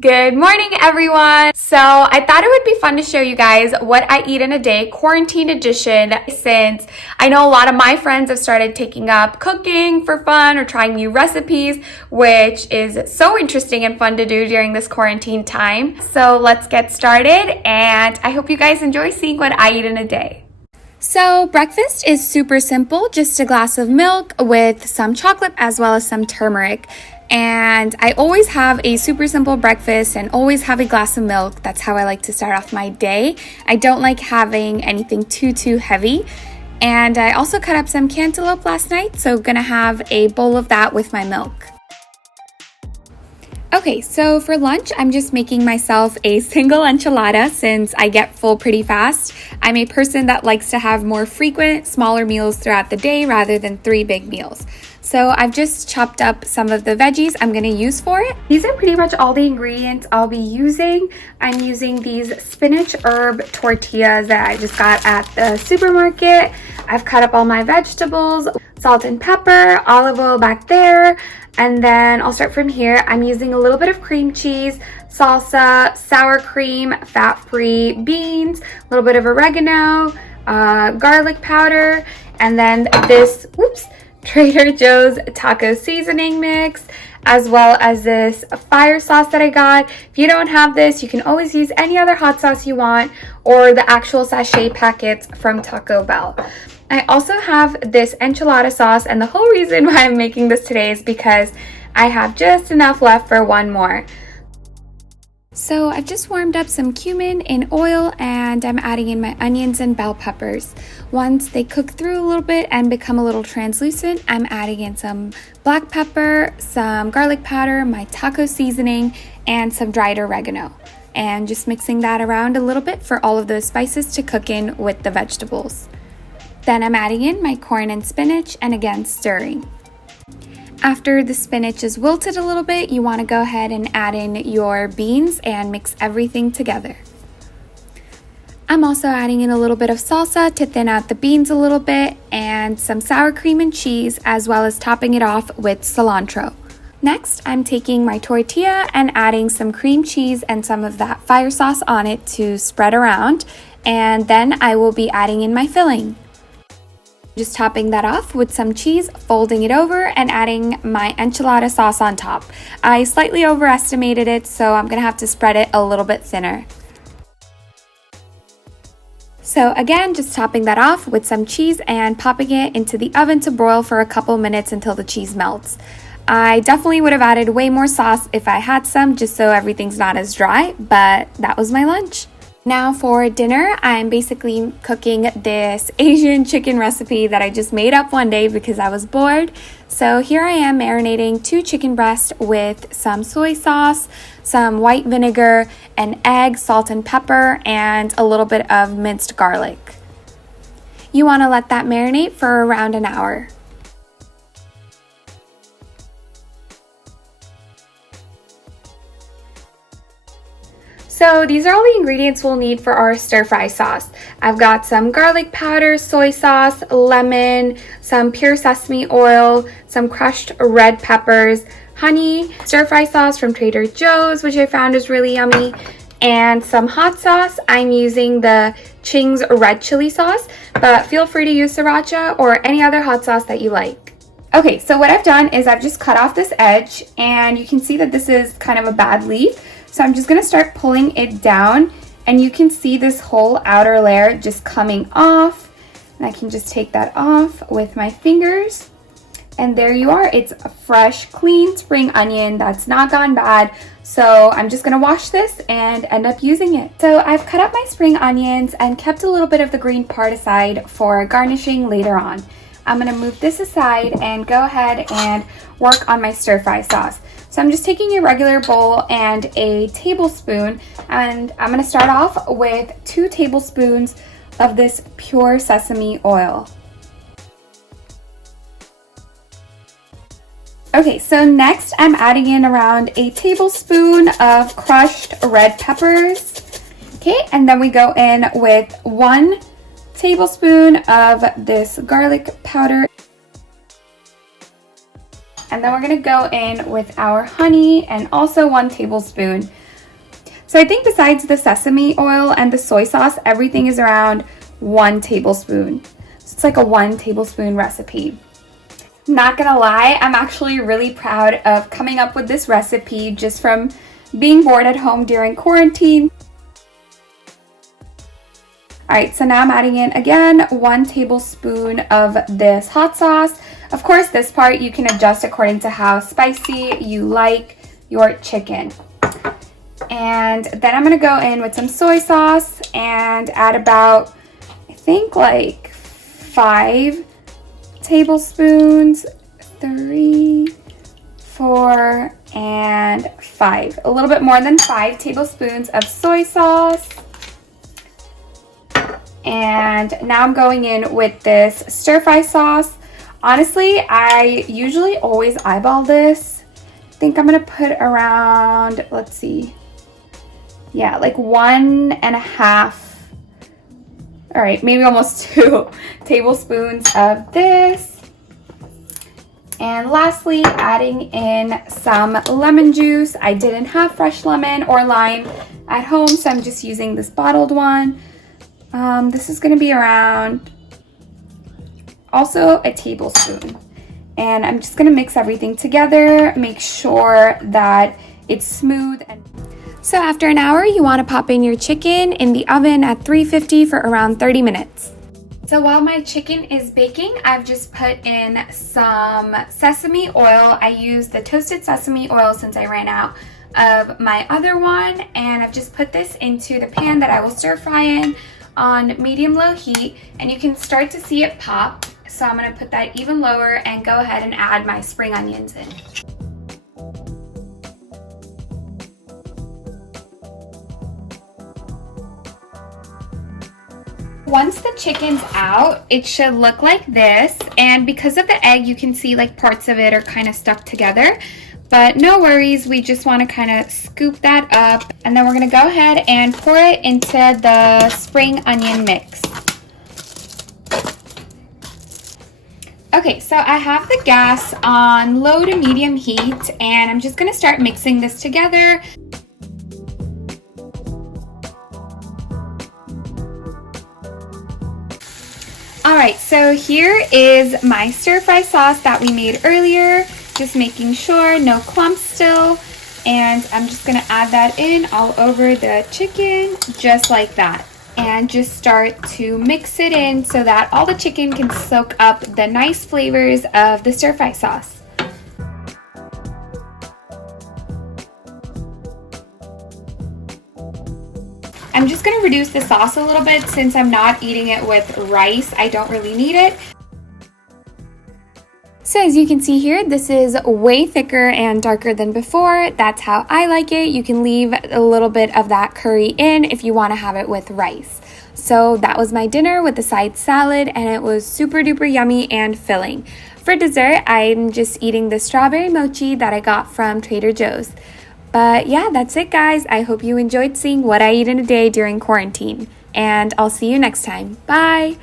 Good morning, everyone. So I thought it would be fun to show you guys what I eat in a day, quarantine edition, since I know a lot of my friends have started taking up cooking for fun or trying new recipes, which is so interesting and fun to do during this quarantine time. So let's get started, and I hope you guys enjoy seeing what I eat in a day. So breakfast is super simple, just a glass of milk with some chocolate as well as some turmeric. And I always have a super simple breakfast and always have a glass of milk. That's how I like to start off my day. I don't like having anything too heavy. And I also cut up some cantaloupe last night, so gonna have a bowl of that with my milk. Okay, so for lunch, I'm just making myself a single enchilada since I get full pretty fast. I'm a person that likes to have more frequent, smaller meals throughout the day rather than 3 big meals. So I've just chopped up some of the veggies I'm going to use for it. These are pretty much all the ingredients I'll be using. I'm using these spinach herb tortillas that I just got at the supermarket. I've cut up all my vegetables, salt and pepper, olive oil back there. And then I'll start from here. I'm using a little bit of cream cheese, salsa, sour cream, fat-free beans, a little bit of oregano, garlic powder, and then this, Trader Joe's taco seasoning mix, as well as this fire sauce that I got. If you don't have this, you can always use any other hot sauce you want or the actual sachet packets from Taco Bell. I also have this enchilada sauce, and the whole reason why I'm making this today is because I have just enough left for one more. So I've just warmed up some cumin in oil and I'm adding in my onions and bell peppers. Once they cook through a little bit and become a little translucent, I'm adding in some black pepper, some garlic powder, my taco seasoning, and some dried oregano. And just mixing that around a little bit for all of those spices to cook in with the vegetables. Then I'm adding in my corn and spinach and again stirring. After the spinach is wilted a little bit, you want to go ahead and add in your beans and mix everything together. I'm also adding in a little bit of salsa to thin out the beans a little bit and some sour cream and cheese, as well as topping it off with cilantro. Next, I'm taking my tortilla and adding some cream cheese and some of that fire sauce on it to spread around, and then I will be adding in my filling. Just topping that off with some cheese, folding it over, and adding my enchilada sauce on top. I slightly overestimated it, so I'm gonna have to spread it a little bit thinner. So again, just topping that off with some cheese and popping it into the oven to broil for a couple minutes until the cheese melts. I definitely would have added way more sauce if I had some, just so everything's not as dry, but that was my lunch. Now for dinner, I'm basically cooking this Asian chicken recipe that I just made up one day because I was bored. So here I am marinating 2 chicken breasts with some soy sauce, some white vinegar, an egg, salt and pepper, and a little bit of minced garlic. You want to let that marinate for around an hour. So these are all the ingredients we'll need for our stir fry sauce. I've got some garlic powder, soy sauce, lemon, some pure sesame oil, some crushed red peppers, honey, stir fry sauce from Trader Joe's, which I found is really yummy, and some hot sauce. I'm using the Ching's red chili sauce, but feel free to use sriracha or any other hot sauce that you like. Okay, so what I've done is I've just cut off this edge, and you can see that this is kind of a bad leaf. So I'm just gonna start pulling it down, and you can see this whole outer layer just coming off. And I can just take that off with my fingers. And there you are. It's a fresh, clean spring onion that's not gone bad. So I'm just gonna wash this and end up using it. So I've cut up my spring onions and kept a little bit of the green part aside for garnishing later on. I'm gonna move this aside and go ahead and work on my stir fry sauce. So I'm just taking a regular bowl and a tablespoon, and I'm gonna start off with 2 tablespoons of this pure sesame oil. Okay, so next I'm adding in around a tablespoon of crushed red peppers. Okay, and then we go in with 1 tablespoon of this garlic powder. And then we're gonna go in with our honey and also 1 tablespoon. So I think besides the sesame oil and the soy sauce, everything is around 1 tablespoon. So it's like a 1 tablespoon recipe. Not gonna lie, I'm actually really proud of coming up with this recipe just from being bored at home during quarantine. Alright, so now I'm adding in again 1 tablespoon of this hot sauce. Of course, this part you can adjust according to how spicy you like your chicken. And then I'm gonna go in with some soy sauce and add about, I think like 5 tablespoons, 3, 4, and 5. A little bit more than 5 tablespoons of soy sauce. And now I'm going in with this stir-fry sauce. Honestly, I usually always eyeball this. I think I'm gonna put around, let's see, yeah, like 1.5, all right, maybe almost 2 tablespoons of this. And lastly, adding in some lemon juice. I didn't have fresh lemon or lime at home, so I'm just using this bottled one. This is gonna be around also a tablespoon. And I'm just gonna mix everything together, make sure that it's smooth. So after an hour, you wanna pop in your chicken in the oven at 350 for around 30 minutes. So while my chicken is baking, I've just put in some sesame oil. I used the toasted sesame oil since I ran out of my other one, and I've just put this into the pan that I will stir fry in on medium-low heat, and you can start to see it pop. So I'm gonna put that even lower and go ahead and add my spring onions in. Once the chicken's out, it should look like this, and because of the egg, you can see like parts of it are kind of stuck together, but no worries, we just want to kind of scoop that up, and then we're going to go ahead and pour it into the spring onion mix. Okay, so I have the gas on low to medium heat, and I'm just going to start mixing this together. Alright, so here is my stir-fry sauce that we made earlier, just making sure no clumps still, and I'm just going to add that in all over the chicken, just like that, and just start to mix it in so that all the chicken can soak up the nice flavors of the stir-fry sauce. I'm just going to reduce the sauce a little bit since I'm not eating it with rice. I don't really need it. So as you can see here, this is way thicker and darker than before. That's how I like it. You can leave a little bit of that curry in if you want to have it with rice. So that was my dinner with the side salad, and it was super duper yummy and filling. For dessert, I'm just eating the strawberry mochi that I got from Trader Joe's. But yeah, that's it guys. I hope you enjoyed seeing what I eat in a day during quarantine, and I'll see you next time. Bye!